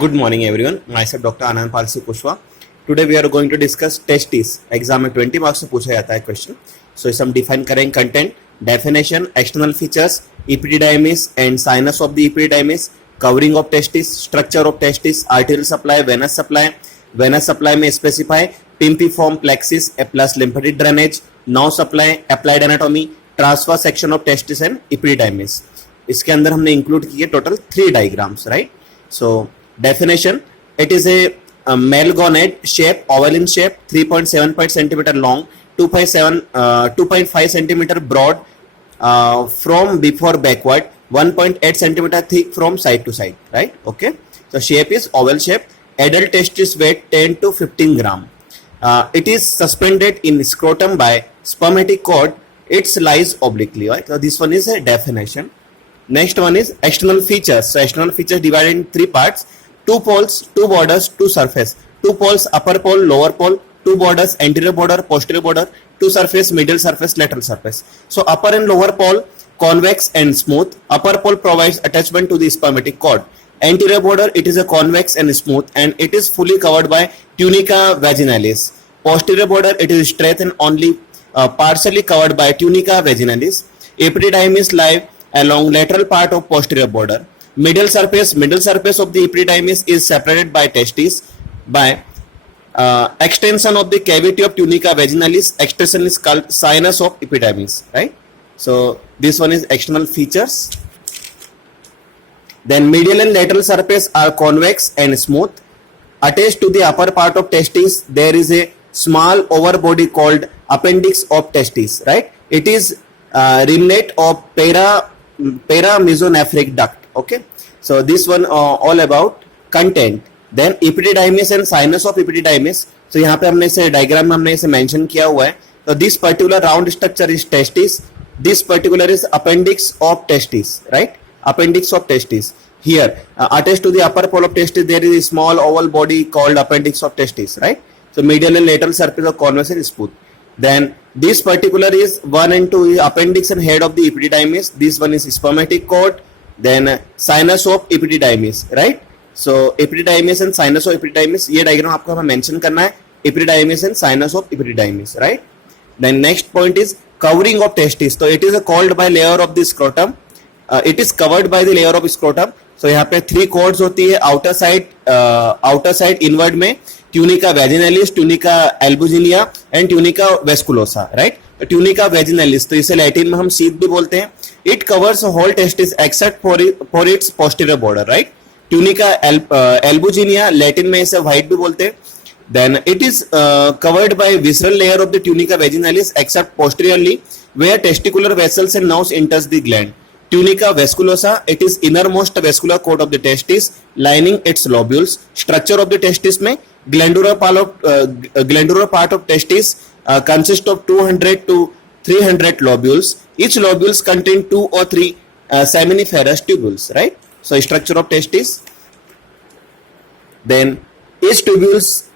Good morning, everyone. Myself Dr. Anand Palsi Kushwa. Today we are going to discuss testes. Exam में 20 marks से पूछा जाता है question. So इसे हम डिफाइन करेंगे content, definition, external features, epididymis and sinus of the epididymis, covering of testis, structure of testis, arterial supply, venous supply में specify pimpiform plexus plus lymphatic drainage, nerve supply, applied anatomy, transverse section of testis and epididymis. इसके अंदर हमने include किए total 3 diagrams, right. So definition, it is a male gonad shape, oval in shape, 3.75 centimeter long, 2.5 centimeter broad from before backward, 1.8 centimeter thick from side to side, right? Okay, so shape is oval shape. Adult testis weight 10 to 15 gram. It is suspended in scrotum by spermatic cord. It lies obliquely, right? So this one is a definition. Next one is external features. So external features divided in 3 parts: 2 poles, 2 borders, 2 surface. 2 poles, upper pole, lower pole. 2 borders, anterior border, posterior border. 2 surface, middle surface, lateral surface. So upper and lower pole convex and smooth. Upper pole provides attachment to the spermatic cord. Anterior border, it is a convex and smooth, and it is fully covered by tunica vaginalis. Posterior border, it is straight and only partially covered by tunica vaginalis. Epididymis lie along lateral part of posterior border. Middle surface of the epididymis is separated by testes by extension of the cavity of tunica vaginalis. Extension is called sinus of epididymis, right? So this one is external features. Then medial and lateral surface are convex and smooth. Attached to the upper part of testis, there is a small over body called appendix of testis, right? It is remnant of paramesonephric duct. Okay, so this one all about content. Then epididymis and sinus of epididymis. So यहाँ पे हमने इसे diagram में हमने इसे mention किया हुआ है. So this particular round structure is testis. This particular is appendix of testis, right? Appendix of testis. Here attached to the upper pole of testis there is a small oval body called appendix of testis, right? So medial and lateral surface of convex and smooth. Then this particular is 1 and 2 is appendix and head of the epididymis. This one is spermatic cord. Then sinus of epididymis, right? So epididymis and sinus of epididymis, ये diagram आपको हमें mention करना है. Epididymis and sinus of epididymis, right? Then next point is covering of testis. So it is called by layer of the scrotum. It is covered by the layer of scrotum. So यहाँ पे 3 cords होती है. outer side inward में tunica vaginalis, tunica albuginea and tunica vasculosa, right? tunica vaginalis, तो इसे Latin में हम sheath भी बोलते हैं. It covers whole testis except for its posterior border, right? tunica albuginea Latin में इसे white भी बोलते हैं. Then it is covered by visceral layer of the tunica vaginalis except posteriorly where testicular vessels and nerves enters the gland. Tunica vasculosa, it is innermost vascular coat of the testis lining its lobules. Structure of the testis में glandular part of testis consists of 200 to 300 lobules. Each lobules contain 2 or 3 seminiferous tubules, right? So structure of testis. Then each tubules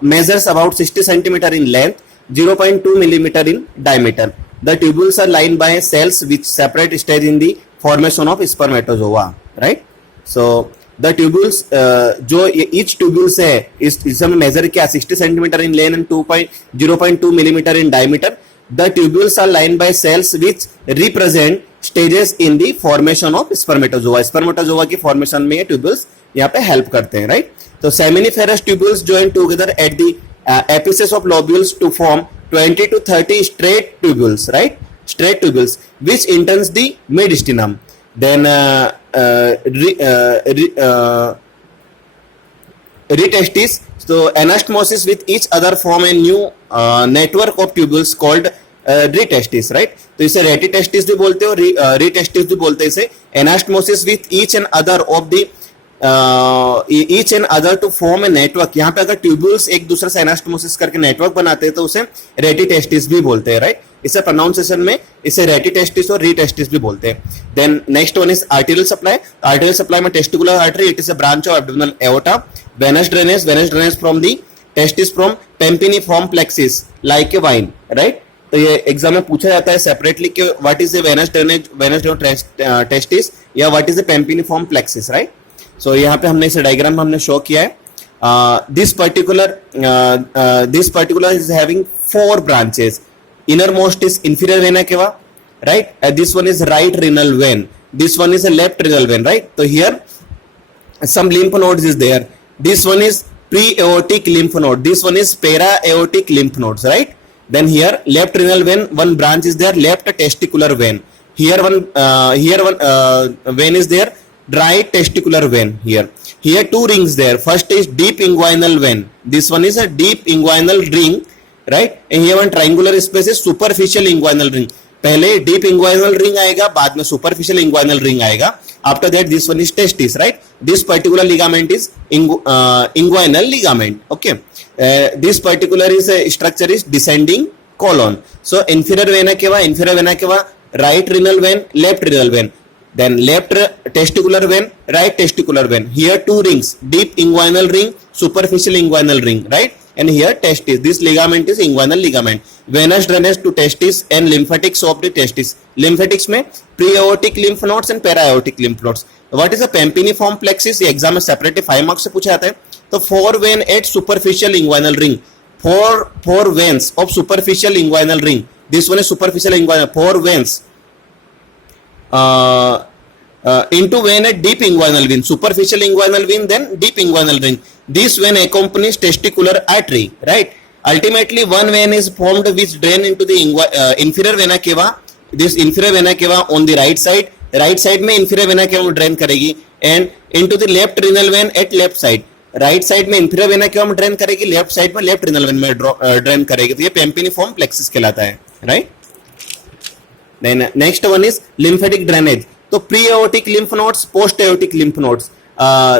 measures about 60 centimeter in length, 0.2 millimeter in diameter. The tubules are lined by cells which separate stage in the formation of spermatozoa, right? So the tubules जो each tubules है इस में measure किया 60 centimeter in length and 0.2 millimeter in diameter. The tubules are lined by cells which represent stages in the formation of spermatozoa. Spermatozoa की formation में ये tubules यहाँ पे help करते हैं, right? So seminiferous tubules join together at the apices of lobules to form 20 to 30 straight tubules, right? Straight tubules which enters the mediastinum. Then retestis. So anastomosis with each other form a new network of tubules called retestis, right? तो इसे retestis भी बोलते हैं और retestis भी बोलते हैं. इसे anastomosis with each and other of the each and other to form a network. यहाँ पे अगर ट्यूब्यूल्स एक दूसरे से एनास्टोमोसिस करके नेटवर्क बनाते हैं तो उसे रेटिटेस्टिस भी बोलते हैं, राइट? इसे प्रोनाउंसिएशन में इसे रेटिटेस्टिस और रीटेस्टिस भी बोलते हैं. Then next one is arterial supply. Arterial supply में testicular artery, it is a branch of abdominal aorta. Venous drainage from the testis from pampiniform plexus like a vine, right? तो ये exam में पूछा जाता है सेपरेटली कि what is the venous drainage testis या what is the pampiniform plexus, right? So यहाँ पे हमने इसे डायग्राम में हमने शो किया है. This particular is having 4 branches. Innermost is inferior vena cava, right? This one is right renal vein. This one is a left renal vein, right? So here some lymph nodes is there. This one is pre-aortic lymph node. This one is para-aortic lymph nodes, right? Then here left renal vein, one branch is there, left testicular vein. Here one vein is there, right testicular vein here. Here 2 rings there. First is deep inguinal vein. This one is a deep inguinal ring, right? And here one triangular space is superficial inguinal ring. पहले deep inguinal ring आएगा, बाद में superficial inguinal ring आएगा. After that, this one is testis, right? This particular ligament is inguinal ligament. Okay. This particular structure is descending colon. So inferior vena cava, right renal vein, left renal vein. Then left testicular vein, right testicular vein. Here 2 rings, deep inguinal ring, superficial inguinal ring, right? And here testis. This ligament is inguinal ligament. Venous drainage to testis and lymphatics of the testis. Lymphatics में pre-aortic lymph nodes and para-aortic lymph nodes. What is a pampiniform plexus? ये exam में separately 5 marks से पूछा जाता है. तो 4 vein at superficial inguinal ring. 4 veins of superficial inguinal ring. This one is superficial inguinal. 4 veins. Into vein at deep inguinal vein, superficial inguinal vein, then deep inguinal vein. This vein accompanies testicular artery, right? Ultimately, one vein is formed which drain into the inferior vena cava. This inferior vena cava on the right side में inferior vena cava drain करेगी, and into the left renal vein at left side. Right side में inferior vena cava में drain करेगी, left side में left renal vein में drain करेगी. तो ये pampiniform plexus कहलाता है, right? Then next one is lymphatic drainage. तो pre-aortic lymph nodes, post-aortic lymph nodes.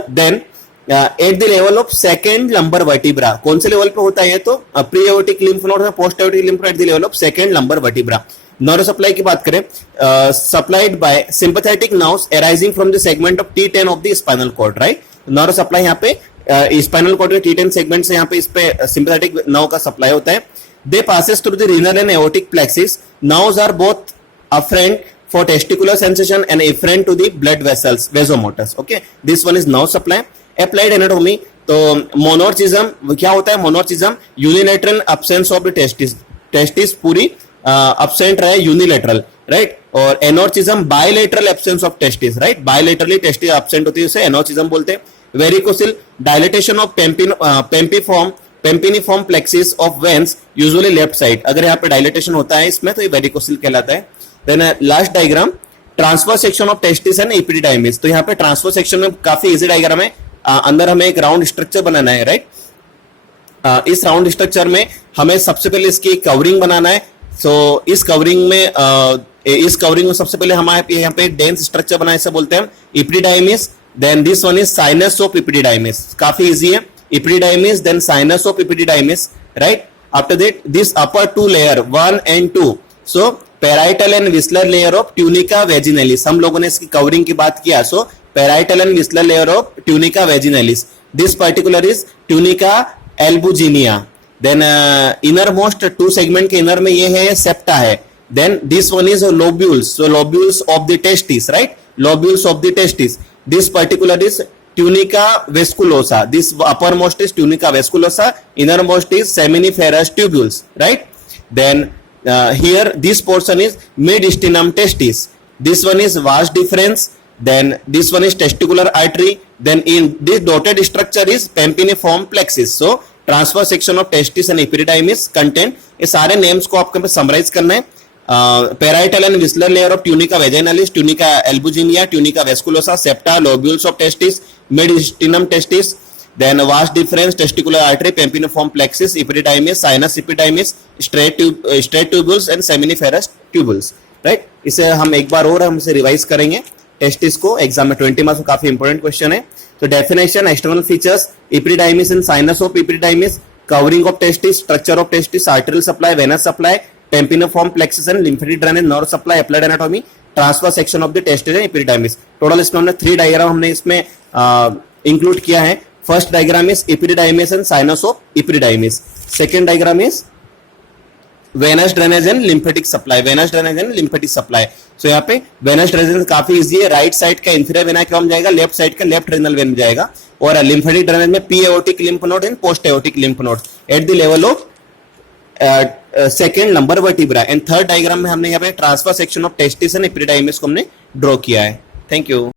Then at the level of second lumbar vertebra. कौन से लेवल पे होता है? तो pre-aortic lymph node है, post-aortic lymph node at the level of second lumbar vertebra. Neuro supply की बात करें, supplied by sympathetic nerves arising from the segment of T10 of the spinal cord, right? Neuro supply यहाँ पे spinal cord के T10 segment से यहाँ पे इस पे sympathetic nerve का supply होता है. They passes through the renal and aortic plexus. Nerves are both afferent for testicular sensation and afferent to the blood vessels, vasomotors. Okay, this one is nerve supply. Applied anatomy. तो monorchism क्या होता है? Monorchism unilateral absence of the testis पूरी absent रहे unilateral, right? और anorchism bilateral absence of testis, right? Bilaterally testis absent होती है, उसे anorchism बोलते हैं. Varicocele dilatation of pampiniform plexus of veins usually left side. अगर यहाँ पे dilatation होता है इसमें तो ये varicocele कहलाता है. Then last diagram, transfer section of testis and epididymis. तो यहाँ पे transfer section में काफी easy diagram है. अंदर हमें एक राउंड स्ट्रक्चर बनाना है, राइट? इस राउंड स्ट्रक्चर में हमें सबसे पहले इसकी कवरिंग बनाना है. सो इस कवरिंग में सबसे पहले हमारे यहाँ पे डेंस स्ट्रक्चर बनाए, इसे बोलते हैं epididymis. Then this one is sinus of epididymis. काफी इजी है. epididymis then sinus of epididymis, right? After that this upper 2 layer 1 and 2. So parietal and visceral layer of tunica vaginalis. हम लोगों ने इसकी कवरिंग की बात किया. सो parietal and visceral layer of tunica vaginalis. This particular is tunica albuginea. Then innermost 2 segment के inner में ये है septa है. Then this one is lobules. So lobules of the testis, right? Lobules of the testis. This particular is tunica vasculosa. This uppermost is tunica vasculosa. Innermost is seminiferous tubules, right? Then here this portion is mediastinum testis. This one is vas deferens. Then this one is testicular artery. Then in this dotted structure is pampiniform plexus. So transfer section of testis and epididymis content. ये सारे names को आपको summarize करना है. Parietal and visceral layer of tunica vaginalis, tunica albuginea, tunica vasculosa, septa, lobules of testis, mediastinum testis. Then vas deferens, testicular artery, pampiniform plexus, epididymis, sinus epididymis, straight tubules and seminiferous tubules, right? इसे हम एक बार और हम इसे revise करेंगे. Testis को exam में 20 marks काफी इंपॉर्टेंट क्वेश्चन है. तो definition, external features, epididymis and sinus of epididymis, covering of testis, structure of testis, arterial supply, venous supply, pampiniform plexus and lymphatic drainage, nerve supply, applied anatomy, transfer section of the testis and epididymis. Total इसमें हमने 3 diagram हमने इसमें include किया है. First diagram is epididymis and sinus of epididymis. Second diagram is venous drainage and lymphatic supply, venous drainage and lymphatic supply. So यहाँ पे venous drainage काफी easy है, राइट साइड का इंफीरियर वेना क्या जाएगा, लेफ्ट साइड का left renal vein जाएगा, और लिम्फेटिक ड्रेनेज में pre aortic lymph node and post aortic lymph node at the level of second number vertebra. And third diagram में हमने यहाँ पे transfer section of testis and epididymis को हमने ड्रॉ किया है। Thank you.